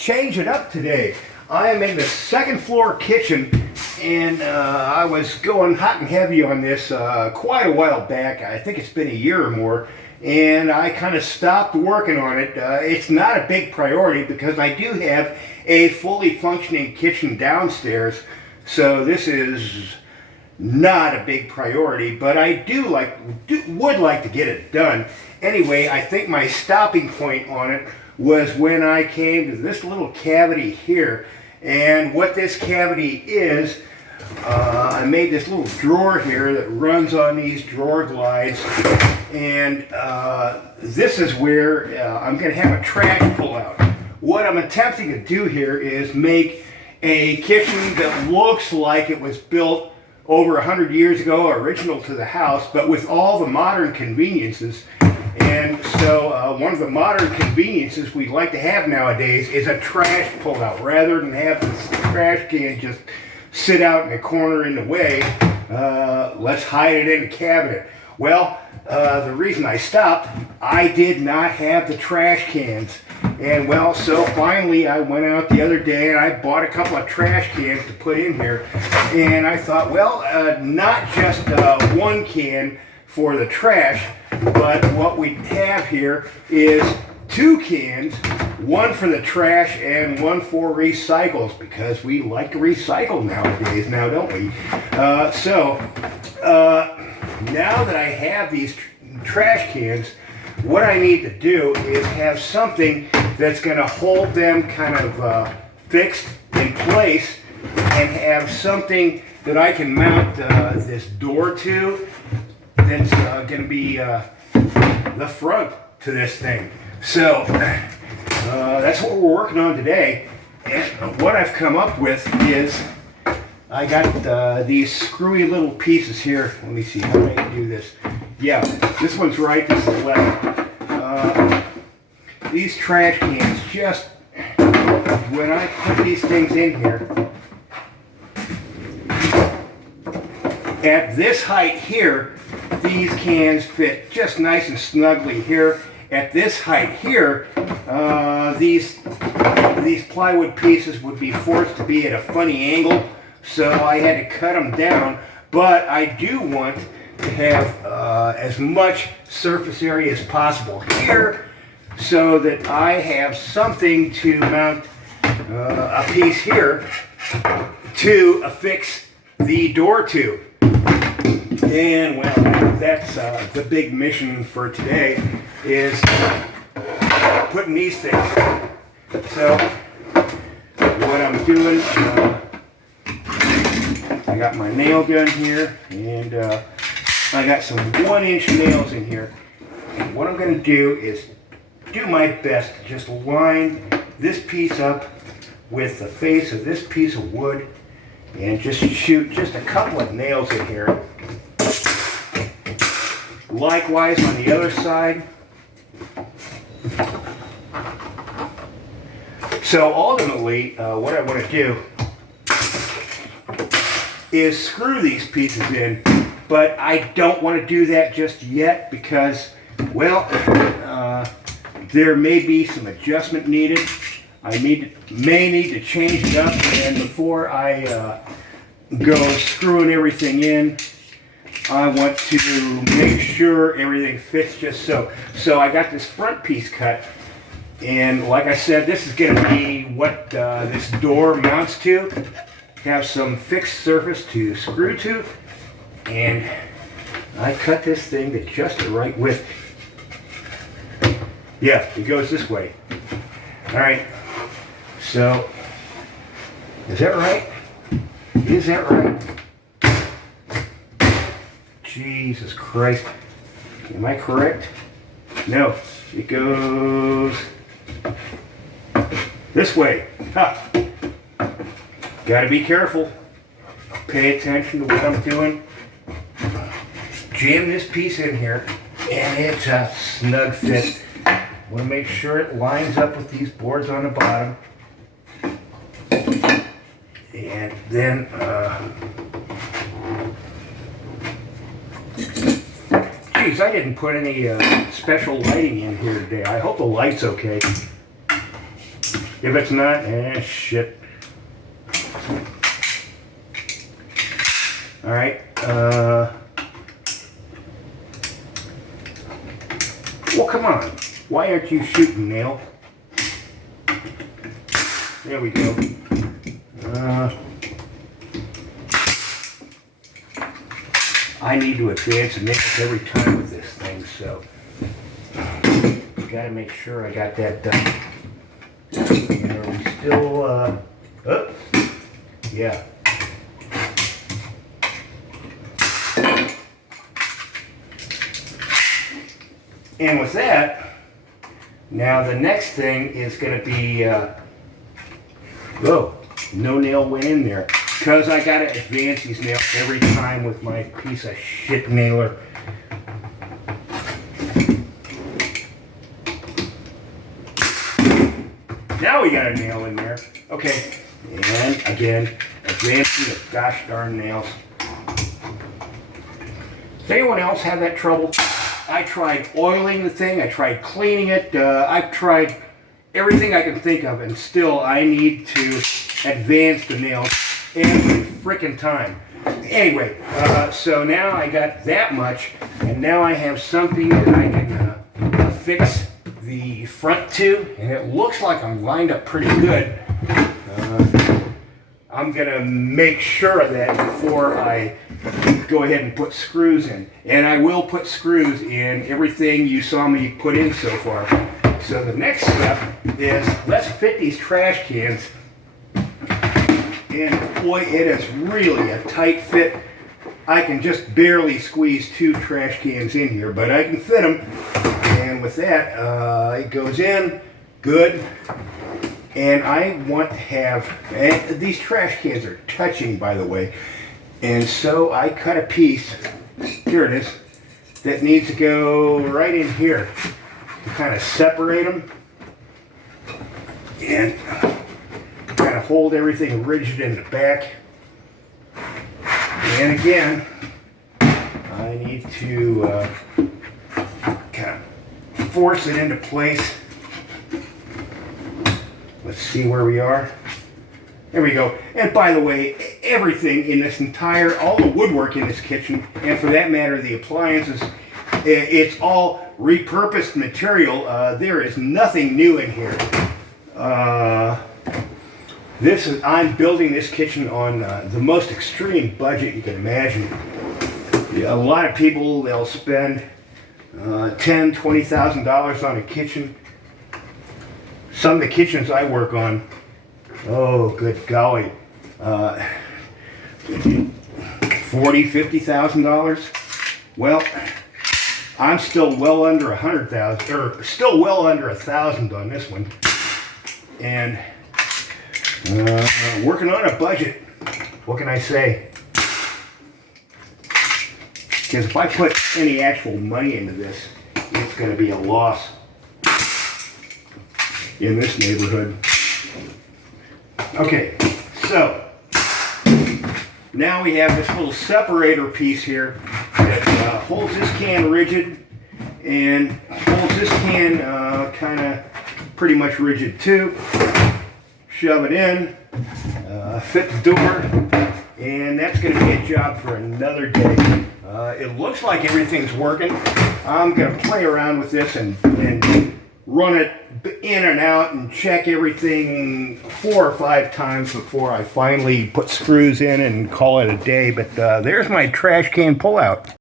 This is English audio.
change it up today. I am in the second floor kitchen, and I was going hot and heavy on this quite a while back. I think it's been a year or more, and I kind of stopped working on it. It's not a big priority because I do have a fully functioning kitchen downstairs, so this is not a big priority, but I would like to get it done. Anyway, I think my stopping point on it was when I came to this little cavity here. And what this cavity is, I made this little drawer here that runs on these drawer glides, and this is where I'm going to have a trash pullout. What I'm attempting to do here is make a kitchen that looks like it was built over 100 years ago, original to the house, but with all the modern conveniences. And so one of the modern conveniences we'd like to have nowadays is a trash pullout. Rather than have this trash can just sit out in the corner in the way, let's hide it in a cabinet. Well, the reason I stopped, I did not have the trash cans. And well, so finally I went out the other day and I bought a couple of trash cans to put in here. And I thought, well, not just one can for the trash, but what we have here is two cans, one for the trash and one for recycles, because we like to recycle nowadays, now don't we? Now that I have these trash cans, what I need to do is have something that's going to hold them kind of fixed in place, and have something that I can mount this door to that's going to be the front to this thing. So that's what we're working on today. And what I've come up with is I got these screwy little pieces here. Let me see how I can do this. Yeah, this one's right, this is left. These trash cans, just when I put these things in here, at this height here, these cans fit just nice and snugly here. At this height here, these plywood pieces would be forced to be at a funny angle, so I had to cut them down. But I do want to have as much surface area as possible here, so that I have something to mount a piece here to affix the door to. And well, that's the big mission for today, is putting these things. So what I'm doing, I got my nail gun here, and I got some 1-inch nails in here. And what I'm going to do is do my best to just line this piece up with the face of this piece of wood, and just shoot just a couple of nails in here. Likewise on the other side. So ultimately, what I want to do is screw these pieces in, but I don't want to do that just yet because, well, there may be some adjustment needed. I may need to change it up, and before I go screwing everything in, I want to make sure everything fits just so. So I got this front piece cut, and like I said, this is going to be what this door mounts to. Have some fixed surface to screw to, and I cut this thing to just the right width. Yeah, it goes this way. All right, so is that right? Is that right? Jesus Christ. Am I correct? No, it goes this way. Ha! Gotta be careful. Pay attention to what I'm doing. Jam this piece in here, and it's a snug fit. Want to make sure it lines up with these boards on the bottom. And then geez, I didn't put any special lighting in here today. I hope the light's okay. If it's not, shit. All right. Well, come on. Why aren't you shooting, nail? There we go. I need to advance the nails every time with this thing, so gotta make sure I got that done. And are we still, oh, yeah. And with that, now the next thing is going to be, whoa, no nail went in there. Because I got to advance these nails every time with my piece of shit nailer. Now we got a nail in there. Okay, and again, advancing the gosh darn nails. Does anyone else have that trouble? I tried oiling the thing, I tried cleaning it, I've tried everything I can think of, and still I need to advance the nails every frickin' time. Anyway, so now I got that much, and now I have something that I can fix the front to, and it looks like I'm lined up pretty good. I'm gonna make sure of that before I go ahead and put screws in. And I will put screws in everything you saw me put in so far. So the next step is let's fit these trash cans. And boy, it is really a tight fit. I can just barely squeeze 2 trash cans in here, but I can fit them. And with that, it goes in, good. And I want to have, and these trash cans are touching, by the way. And so I cut a piece, here it is, that needs to go right in here to kind of separate them and kind of hold everything rigid in the back. And again, I need to kind of force it into place. Let's see where we are. There we go. And by the way, everything in this entire, all the woodwork in this kitchen, and for that matter, the appliances, it's all repurposed material. There is nothing new in here. I'm building this kitchen on the most extreme budget you can imagine. A lot of people, they'll spend $10,000, $20,000 on a kitchen. Some of the kitchens I work on, oh, good golly, $40,000, $50,000. Well, I'm still well under 100,000, or still well under 1,000 on this one, and working on a budget. What can I say? Because if I put any actual money into this, it's going to be a loss in this neighborhood. Okay, so now we have this little separator piece here that holds this can rigid and holds this can kind of pretty much rigid too. Shove it in, fit the door, and that's going to be a job for another day. It looks like everything's working. I'm going to play around with this and run it in and out and check everything 4 or 5 times before I finally put screws in and call it a day. But there's my trash can pullout.